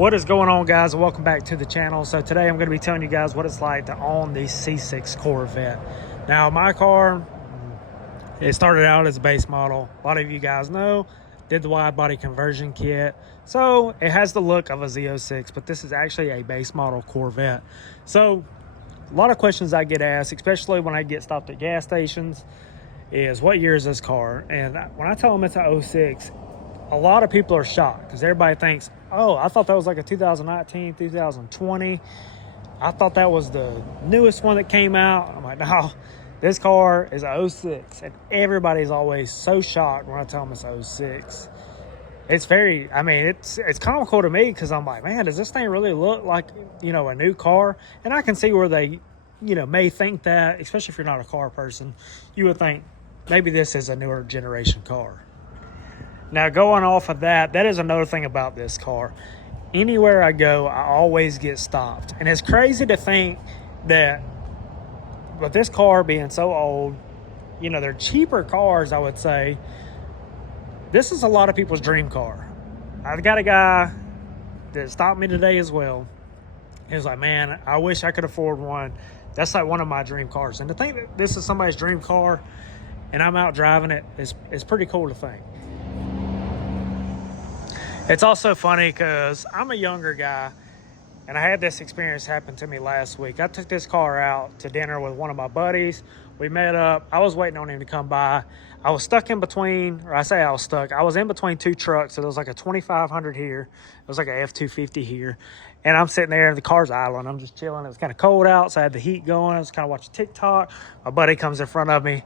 What is going on, guys? Welcome back to the channel. So today I'm going to be telling you guys what it's like to own the C6 Corvette. Now my car, it started out as a base model. A lot of you guys know, did the wide body conversion kit. So it has the look of a Z06, but this is actually a base model Corvette. So a lot of questions I get asked, especially when I get stopped at gas stations, is what year is this car? And when I tell them it's a 06, a lot of people are shocked because everybody thinks, oh, I thought that was like a 2019, 2020. I thought that was the newest one that came out. I'm like, no, this car is a 06. And everybody's always so shocked when I tell them it's a 06. It's very, I mean, it's comical to me because I'm like, man, does this thing really look like, you know, a new car? And I can see where they, you know, may think that, especially if you're not a car person. You would think maybe this is a newer generation car. Now, going off of that, that is another thing about this car. Anywhere I go, I always get stopped. And it's crazy to think that with this car being so old, you know, they're cheaper cars, I would say. This is a lot of people's dream car. I've got a guy that stopped me today as well. He was like, man, I wish I could afford one. That's like one of my dream cars. And to think that this is somebody's dream car and I'm out driving it is pretty cool to think. It's also funny because I'm a younger guy, and I had this experience happen to me last week. I took this car out to dinner with one of my buddies. We met up. I was waiting on him to come by. I was stuck in between, or I say I was stuck. I was in between two trucks. So there was like a 2500 here. It was like a F250 here. And I'm sitting there, and the car's idling. I'm just chilling. It was kind of cold out, so I had the heat going. I was kind of watching TikTok. My buddy comes in front of me.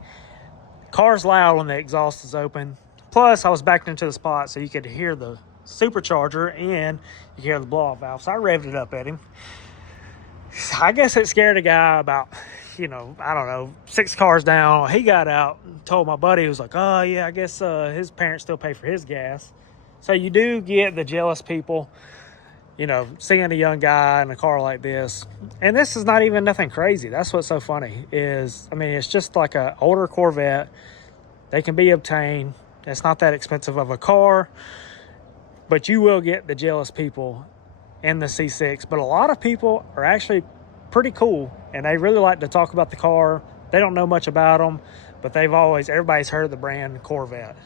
Car's loud when the exhaust is open. Plus, I was backed into the spot so you could hear the supercharger and you hear the blow-off valve. So I revved it up at him. I guess it scared a guy about, you know, I don't know, 6 cars down. He got out and told my buddy, he was like, oh yeah, I guess his parents still pay for his gas. So you do get the jealous people, you know, seeing a young guy in a car like this. And this is not even nothing crazy. That's what's so funny is, I mean, it's just like an older Corvette. They can be obtained. It's not that expensive of a car. But you will get the jealous people in the C6. But a lot of people are actually pretty cool, and they really like to talk about the car. They don't know much about them, but everybody's heard of the brand Corvette.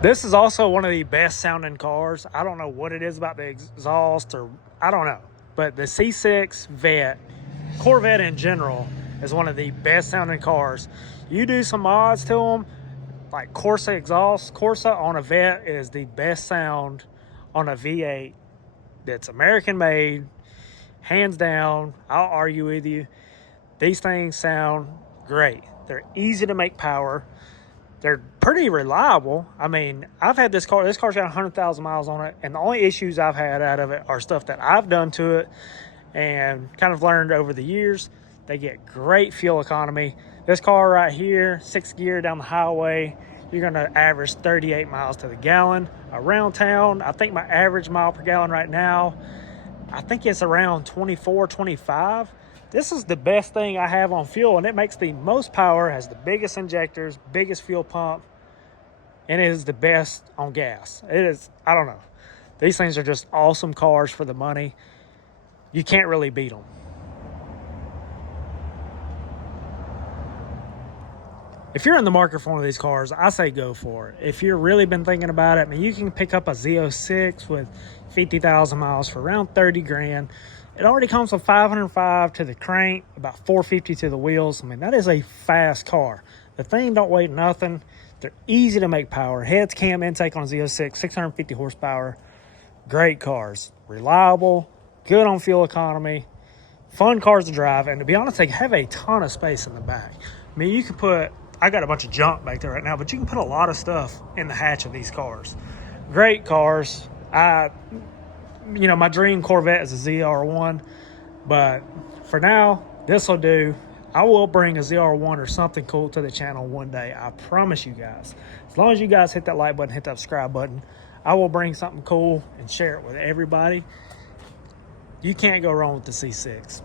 This is also one of the best sounding cars. I don't know what it is about the exhaust, or I don't know. But the C6 Vet, Corvette in general, is one of the best sounding cars. You do some mods to them, like Corsa exhaust. Corsa on a Vet is the best sound on a V8 that's American made, hands down. I'll argue with you. These things sound great. They're easy to make power. They're pretty reliable. I mean, I've had this car. This car's got 100,000 miles on it, and the only issues I've had out of it are stuff that I've done to it and kind of learned over the years. They get great fuel economy. This car right here, 6th gear down the highway, you're gonna average 38 miles to the gallon. Around town, I think my average mile per gallon right now, I think it's around 24, 25. This is the best thing I have on fuel, and it makes the most power, has the biggest injectors, biggest fuel pump, and it is the best on gas. It is, I don't know. These things are just awesome cars for the money. You can't really beat them. If you're in the market for one of these cars, I say go for it. If you've really been thinking about it, I mean, you can pick up a Z06 with 50,000 miles for around 30 grand. It already comes with 505 to the crank, about 450 to the wheels. I mean, that is a fast car. The thing don't weigh nothing. They're easy to make power. Heads cam intake on a Z06, 650 horsepower. Great cars. Reliable, good on fuel economy, fun cars to drive. And to be honest, they have a ton of space in the back. I mean, you can put, I got a bunch of junk back there right now, but you can put a lot of stuff in the hatch of these cars. Great cars. You know, my dream Corvette is a ZR1, but for now, this will do. I will bring a ZR1 or something cool to the channel one day. I promise you guys. As long as you guys hit that like button, hit that subscribe button, I will bring something cool and share it with everybody. You can't go wrong with the C6.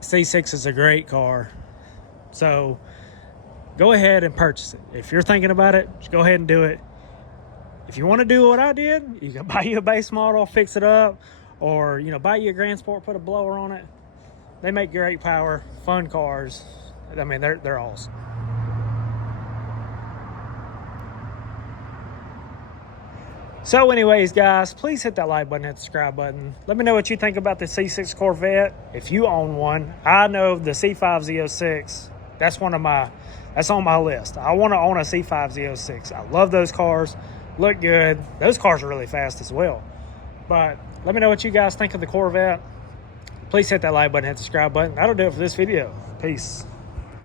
C6 is a great car. So go ahead and purchase it. If you're thinking about it, just go ahead and do it. if you want to do what I did, you can buy you a base model, fix it up, or, you know, buy you a Grand Sport, put a blower on it. They make great power, fun cars. I mean, they're awesome. So anyways, guys, please hit that like button, hit the subscribe button. Let me know what you think about the C6 Corvette, if you own one. I know the C5 Z06, that's on my list. I want to own a C5 Z06. I love those cars, look good. Those cars are really fast as well. But let me know what you guys think of the Corvette. Please hit that like button, hit the subscribe button. That'll do it for this video. Peace.